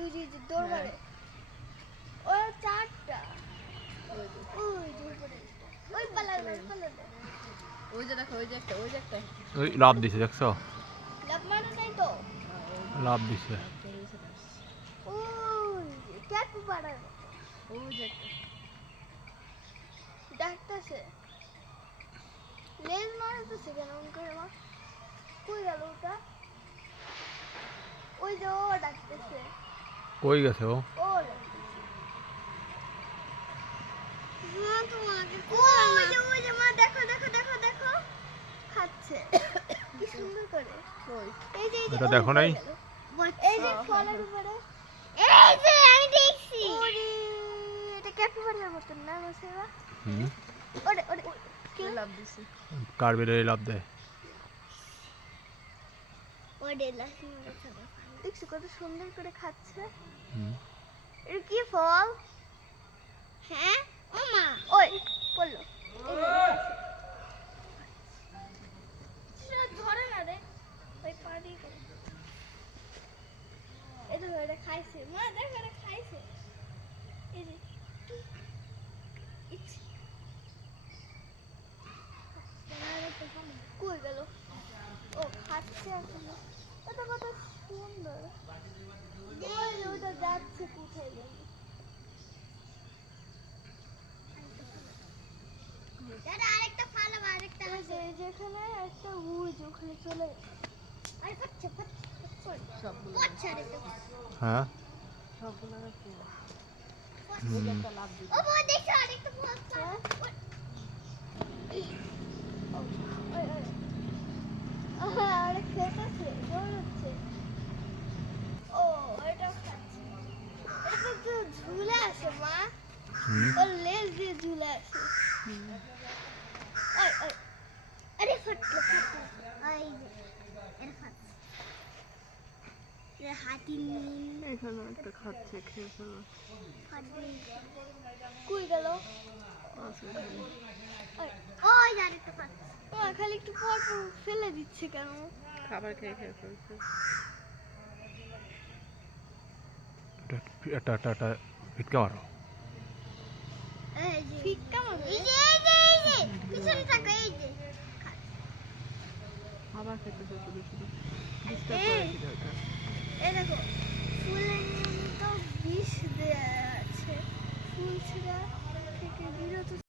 দৌড়াবে ওই চারটা ওই পালাবে ওই যে দেখো ওই যে একটা ওই লাভ দিছে দেখছো লাভ মারা নাই তো লাভ দিছে ওই ক্যাপ পাড়ায় ওই যে একটা ডাকতেছে লেজ মারতেছে কেন করে মা কই গেল ওটা ওই যে ও ডাকতেছে কই গেছে ও ও হ্যাঁ তোমাকে ওই যে মা দেখো দেখো দেখো দেখো খাচ্ছে কি সুন্দর করে কই এই যে এটা দেখো নাই এই যে ফলের উপরে এই যে আমি দেখছি ওরে এটা ক্যাপিবারের মতন না মশাইবা হুম ওরে ওরে কি লাভ দিছি কার্বেরে লাভ দেয় ওরে লাসি মরে খাবে দেখছো কত সুন্দর করে খাচ্ছে হুম এটা কি ফল হ্যাঁ ও মা ওই পড়লো ধরে না রে ওই পানি করে এটা এটা খাইছে মা দেখো এটা খাইছে এই যে কই গেল ও খাচ্ছে এখন এটা কত সুন্দর ওই যে ওটা যাচ্ছে কোথায় গেল দাদা আরেকটা ফাল আরেকটা আছে যেখানে একটা উজ ওখানে চলে আরে ফাচ্ছে সবগুলো হ্যাঁ সবগুলো রাখি হুম একটা লাভ দিছি ও বড় দেখো আরেকটা ফল আরে খেতেছে দৌড়াচ্ছে ও এটাও খাচ্ছে এটা তো ঝুলে আছে মা হুম ওর লেজ দিয়ে ঝুলে আছে ওই ওই আরে ফাটলো ওই এর ফাটছে এর হাতি নিন এখানে একটা খাচ্ছে খেয়ে ফেলো ফাটবে কই গেল আছে এখানে। ওই আরেকটা ফাটছে ও খালি একটু পর পর ফেলে দিচ্ছে কেন খাবার খেয়ে ফেলছে এটা ফিটকা মারো এই যে ফিক্কা মারবে এই যে পিছনে থাকো এই যে আবার খেতেছে শুধু শুধু এই। ডিস্টার্ব করে দিলে ওটা এই দেখো ফুলের তো বিষ দেয়া আছে ফুল ছিঁড়া থেকে বিরত